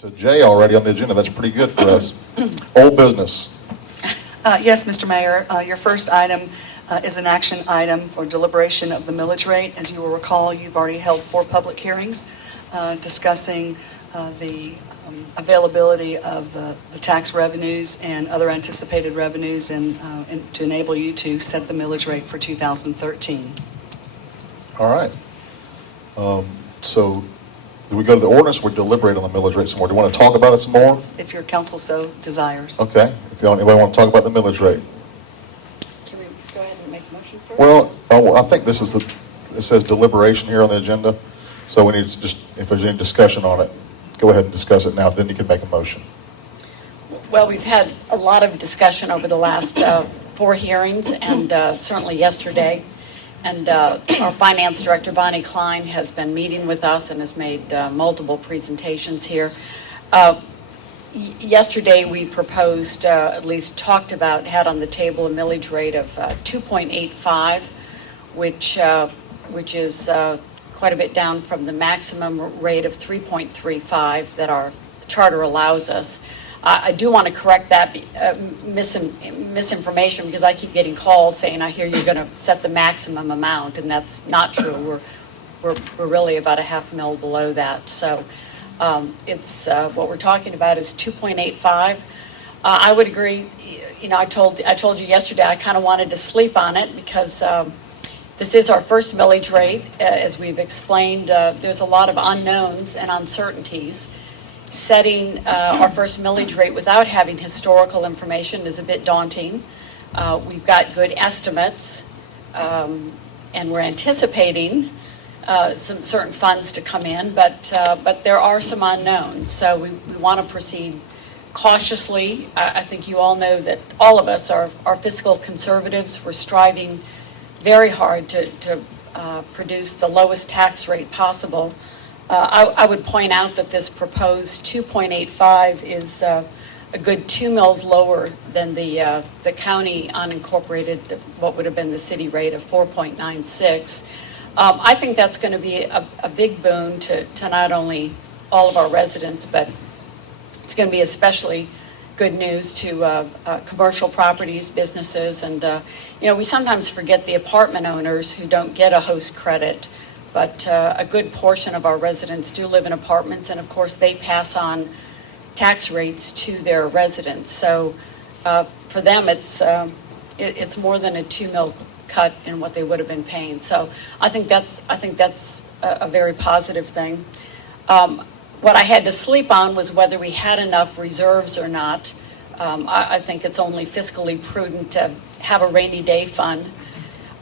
To Jay already on the agenda. That's pretty good for us. Old business. Yes, Mr. Mayor. Your first item is an action item for deliberation of the millage rate. As you will recall, you've already held 4 public hearings discussing the availability of the tax revenues and other anticipated revenues and to enable you to set the millage rate for 2013. All right. So do we go to the ordinance or deliberate on the millage rate some more? Do you want to talk about it some more? If your council so desires. Okay. If anybody want to talk about the millage rate. Can we go ahead and make a motion first? Well, I think this is it says deliberation here on the agenda. So we need to just, if there's any discussion on it, go ahead and discuss it now. Then you can make a motion. Well, we've had a lot of discussion over the last 4 hearings and certainly yesterday. And our finance director, Bonnie Klein, has been meeting with us and has made multiple presentations here. Yesterday, we proposed, at least talked about, had on the table a millage rate of 2.85, which is quite a bit down from the maximum rate of 3.35 that our charter allows us. I do want to correct that misinformation because I keep getting calls saying, I hear you're going to set the maximum amount, and that's not true. We're really about a half mil below that. So it's what we're talking about is 2.85. I would agree. You know, I told you yesterday I kind of wanted to sleep on it because this is our first millage rate. As we've explained, there's a lot of unknowns and uncertainties. Setting our first millage rate without having historical information is a bit daunting. We've got good estimates, and we're anticipating some certain funds to come in, but there are some unknowns. So we want to proceed cautiously. I think you all know that all of us are fiscal conservatives. We're striving very hard to produce the lowest tax rate possible. I would point out that this proposed 2.85 is a good 2 mils lower than the county unincorporated, what would have been the city rate of 4.96. I think that's going to be a big boon to not only all of our residents, but it's going to be especially good news to commercial properties, businesses, and we sometimes forget the apartment owners who don't get a host credit. But a good portion of our residents do live in apartments, and of course they pass on tax rates to their residents. So for them, it's more than a 2 mil cut in what they would have been paying. So I think that's a very positive thing. What I had to sleep on was whether we had enough reserves or not. I think it's only fiscally prudent to have a rainy day fund.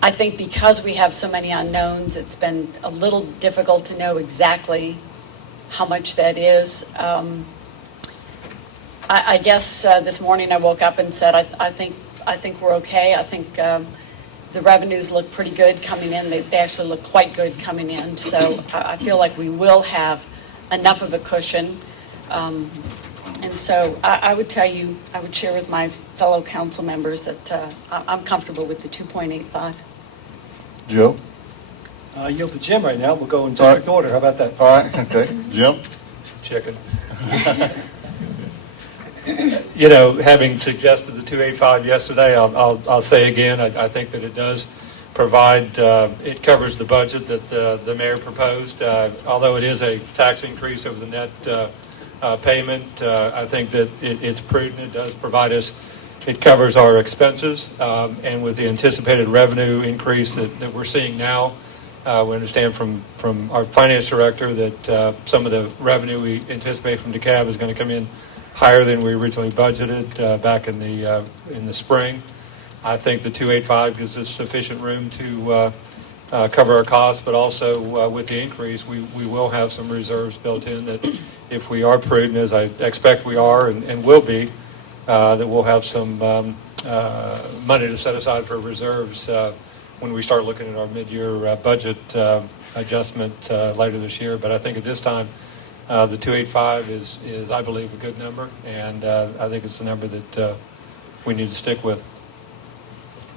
I think because we have so many unknowns, it's been a little difficult to know exactly how much that is. I guess this morning I woke up and said, I think we're okay. I think the revenues look pretty good coming in. They actually look quite good coming in. So I feel like we will have enough of a cushion. And so I would tell you, I would share with my fellow council members that I'm comfortable with the 2.85. Joe? I yield to Jim right now. We'll go in district order. How about that? All right. Okay. Jim? Chicken. Having suggested the 285 yesterday, I'll say again, I think that it does provide, it covers the budget that the mayor proposed. Although it is a tax increase over the net payment, I think that it's prudent. It does provide us, it covers our expenses, and with the anticipated revenue increase that we're seeing now, we understand from our finance director that some of the revenue we anticipate from DeKalb is going to come in higher than we originally budgeted back in the spring. I think the 285 gives us sufficient room to cover our costs, but also with the increase, we will have some reserves built in that if we are prudent, as I expect we are and will be, that we'll have some money to set aside for reserves when we start looking at our mid-year budget adjustment later this year. But I think at this time, the 285 is, I believe, a good number, and I think it's a number that we need to stick with.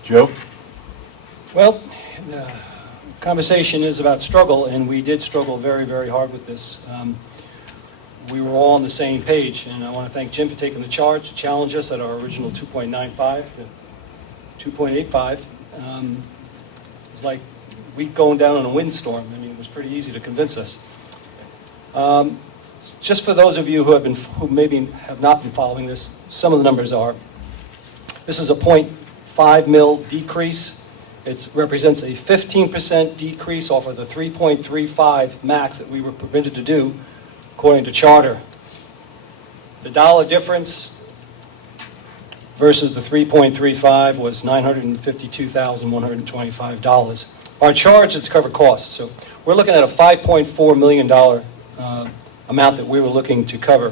Joe? Well, the conversation is about struggle, and we did struggle very, very hard with this. we were all on the same page. And I want to thank Jim for taking the charge to challenge us at our original 2.95 to 2.85. It's like we going down in a windstorm. I mean, it was pretty easy to convince us. Just for those of you who maybe have not been following this, some of the numbers are, this is a 0.5 mil decrease. It represents a 15% decrease off of the 3.35 max that we were permitted to do according to charter. The dollar difference versus the 3.35 was $952,125. Our charge is to cover costs, so we're looking at a $5.4 million amount that we were looking to cover.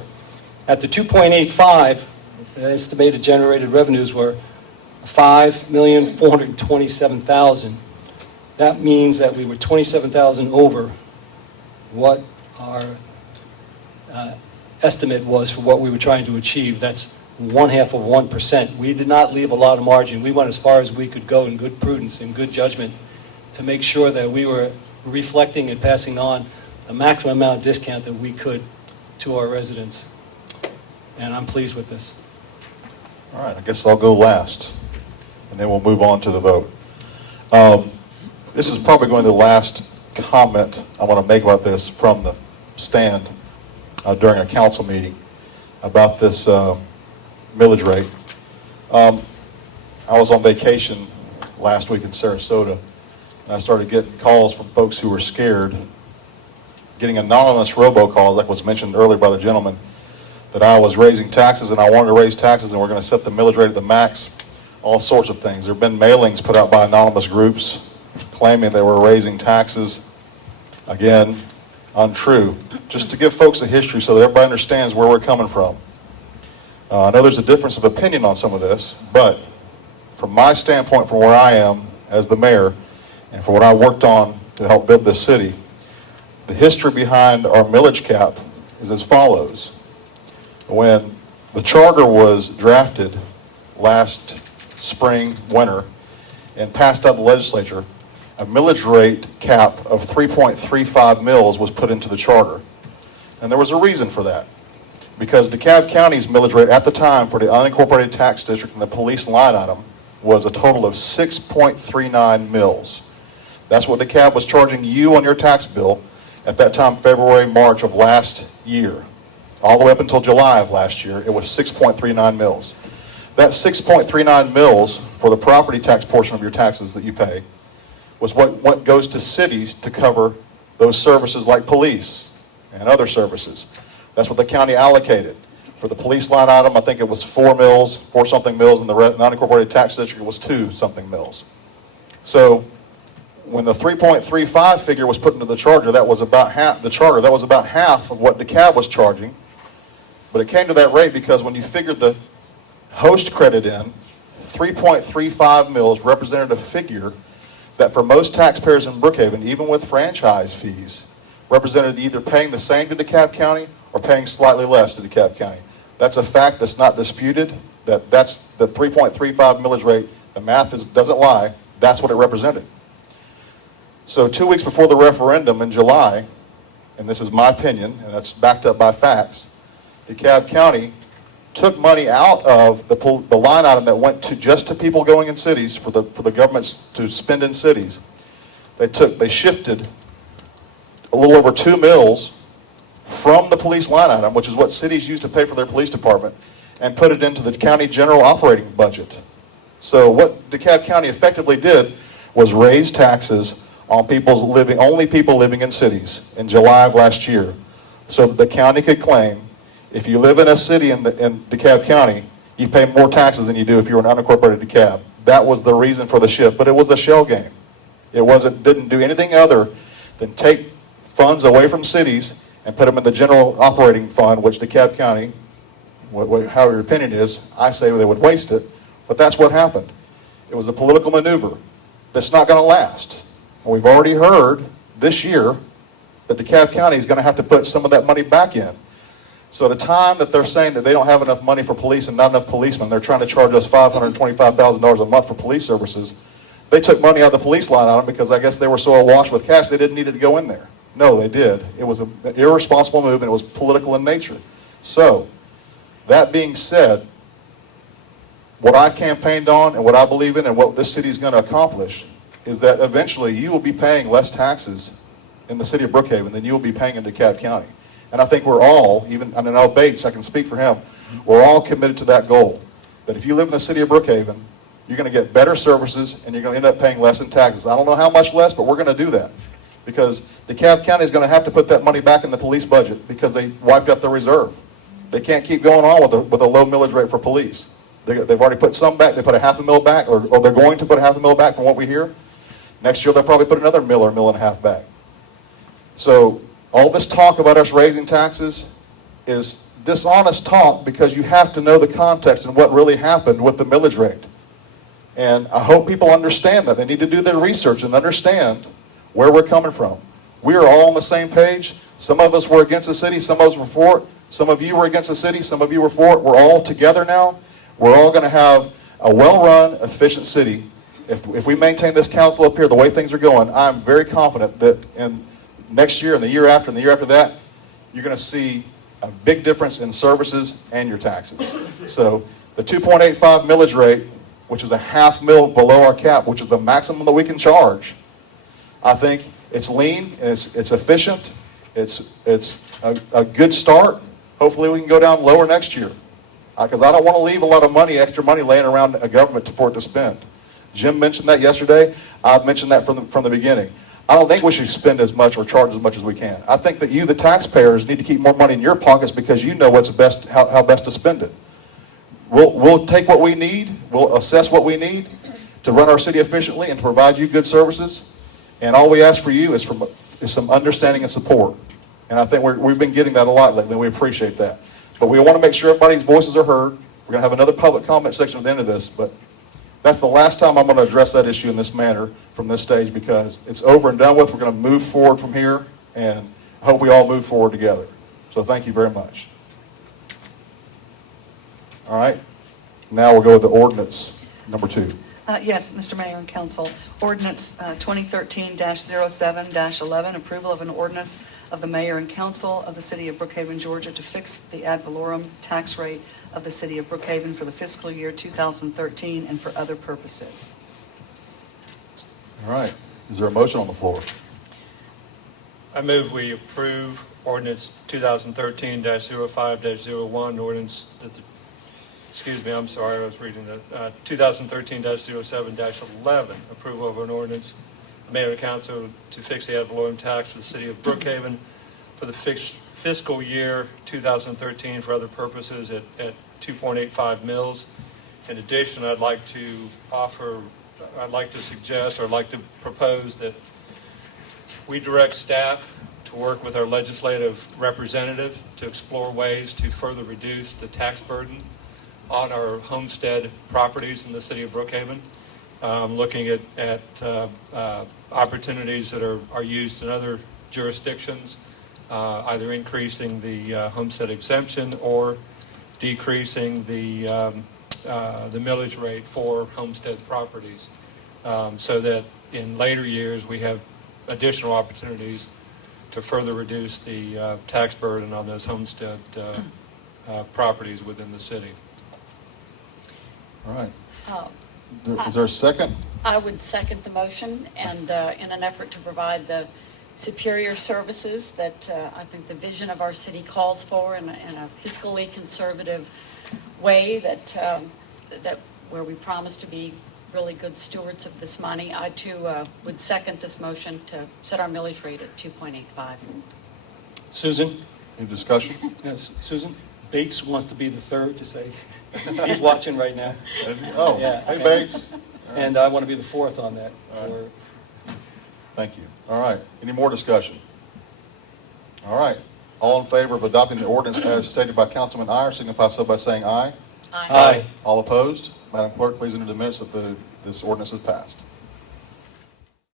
At the 2.85, the estimated generated revenues were $5,427,000. That means that we were $27,000 over what our estimate was for what we were trying to achieve. That's 0.5%. We did not leave a lot of margin. We went as far as we could go in good prudence and good judgment to make sure that we were reflecting and passing on the maximum amount of discount that we could to our residents. And I'm pleased with this. All right, I guess I'll go last, and then we'll move on to the vote. This is probably going to be the last comment I want to make about this from the stand during a council meeting about this millage rate. I was on vacation last week in Sarasota, and I started getting calls from folks who were scared, getting anonymous robocalls, like was mentioned earlier by the gentleman, that I was raising taxes and I wanted to raise taxes and we're going to set the millage rate at the max, all sorts of things. There have been mailings put out by anonymous groups claiming they were raising taxes. Again, untrue. Just to give folks a history so that everybody understands where we're coming from. I know there's a difference of opinion on some of this, but from my standpoint, from where I am as the mayor, and for what I worked on to help build this city, the history behind our millage cap is as follows. When the charter was drafted last spring, winter, and passed out of the legislature, a millage rate cap of 3.35 mils was put into the charter. And there was a reason for that. Because DeKalb County's millage rate at the time for the unincorporated tax district and the police line item was a total of 6.39 mils. That's what DeKalb was charging you on your tax bill at that time, February, March of last year. All the way up until July of last year, it was 6.39 mils. That 6.39 mils for the property tax portion of your taxes that you pay was what goes to cities to cover those services like police and other services. That's what the county allocated. For the police line item, I think it was 4 something mils, and the unincorporated tax district was 2 something mils. So when the 3.35 figure was put into the charter, that was about half of what DeKalb was charging. But it came to that rate because when you figured the host credit in, 3.35 mils represented a figure that for most taxpayers in Brookhaven, even with franchise fees, represented either paying the same to DeKalb County or paying slightly less to DeKalb County. That's a fact that's not disputed. That's the 3.35 millage rate. The math doesn't lie. That's what it represented. So 2 weeks before the referendum in July, and this is my opinion, and that's backed up by facts, DeKalb County took money out of the line item that went to just to people going in cities for the governments to spend in cities. They shifted a little over 2 mils from the police line item, which is what cities use to pay for their police department, and put it into the county general operating budget. So what DeKalb County effectively did was raise taxes on only people living in cities in July of last year, so that the county could claim if you live in a city in DeKalb County, you pay more taxes than you do if you're an unincorporated DeKalb. That was the reason for the shift, but it was a shell game. It didn't do anything other than take funds away from cities and put them in the general operating fund, which DeKalb County, however your opinion is, I say they would waste it, but that's what happened. It was a political maneuver that's not going to last. And we've already heard this year that DeKalb County is going to have to put some of that money back in. So the time that they're saying that they don't have enough money for police and not enough policemen, they're trying to charge us $525,000 a month for police services. They took money out of the police line item because I guess they were so awash with cash they didn't need it to go in there. No, they did. It was an irresponsible move, and it was political in nature. So, that being said, what I campaigned on and what I believe in and what this city is going to accomplish is that eventually you will be paying less taxes in the city of Brookhaven than you will be paying in DeKalb County. And I think we're all, even, I know Bates, I can speak for him, we're all committed to that goal. That if you live in the city of Brookhaven, you're going to get better services and you're going to end up paying less in taxes. I don't know how much less, but we're going to do that. Because DeKalb County is going to have to put that money back in the police budget because they wiped out their reserve. They can't keep going on with a low millage rate for police. They've already put some back. They put a $500,000 back, or they're going to put a $500,000 back from what we hear. Next year, they'll probably put another $1 or $1.5 million back. So all this talk about us raising taxes is dishonest talk because you have to know the context and what really happened with the millage rate. And I hope people understand that. They need to do their research and understand where we're coming from. We are all on the same page. Some of us were against the city, some of us were for it. Some of you were against the city, some of you were for it. We're all together now. We're all going to have a well-run, efficient city. If we maintain this council up here the way things are going, I'm very confident that in next year and the year after and the year after that, you're going to see a big difference in services and your taxes. So the 2.85 millage rate, which is a $500,000 below our cap, which is the maximum that we can charge, I think it's lean and it's efficient. It's a good start. Hopefully we can go down lower next year. Because I don't want to leave a lot of money, extra money laying around a government for it to spend. Jim mentioned that yesterday. I've mentioned that from the beginning. I don't think we should spend as much or charge as much as we can. I think that you, the taxpayers, need to keep more money in your pockets because you know what's best, how best to spend it. We'll take what we need, we'll assess what we need to run our city efficiently and to provide you good services. And all we ask for you is some understanding and support. And I think we've been getting that a lot lately, and we appreciate that. But we want to make sure everybody's voices are heard. We're going to have another public comment section at the end of this, but that's the last time I'm going to address that issue in this manner from this stage because it's over and done with. We're going to move forward from here, and I hope we all move forward together. So thank you very much. All right. Now we'll go with the ordinance number 2. Yes, Mr. Mayor and Council. Ordinance 2013-07-11, approval of an ordinance of the Mayor and Council of the City of Brookhaven, Georgia, to fix the ad valorem tax rate of the City of Brookhaven for the fiscal year 2013 and for other purposes. All right. Is there a motion on the floor? I move we approve ordinance 2013-05-01, ordinance that the, excuse me, I'm sorry, I was reading that, 2013-07-11, approval of an ordinance, the Mayor and Council to fix the ad valorem tax for the City of Brookhaven for the fiscal year 2013 for other purposes at 2.85 mils. In addition, I'd like to suggest, or I'd like to propose that we direct staff to work with our legislative representatives to explore ways to further reduce the tax burden on our homestead properties in the City of Brookhaven, looking at opportunities that are used in other jurisdictions, either increasing the homestead exemption or decreasing the millage rate for homestead properties, so that in later years we have additional opportunities to further reduce the tax burden on those homestead properties within the city. All right. Is there a second? I would second the motion, and in an effort to provide the superior services that I think the vision of our city calls for in a fiscally conservative way that where we promise to be really good stewards of this money, I too would second this motion to set our millage rate at 2.85. Susan? Any discussion? Yes, Susan? Bates wants to be the third to say, he's watching right now. Oh, Yeah, hey, okay. Bates. And I want to be the fourth on that. All right. Thank you. All right. Any more discussion? All right. All in favor of adopting the ordinance as stated by Councilman Eyre, signify so by saying aye. Aye. All opposed? Madam Clerk, please enter the minutes that this ordinance is passed.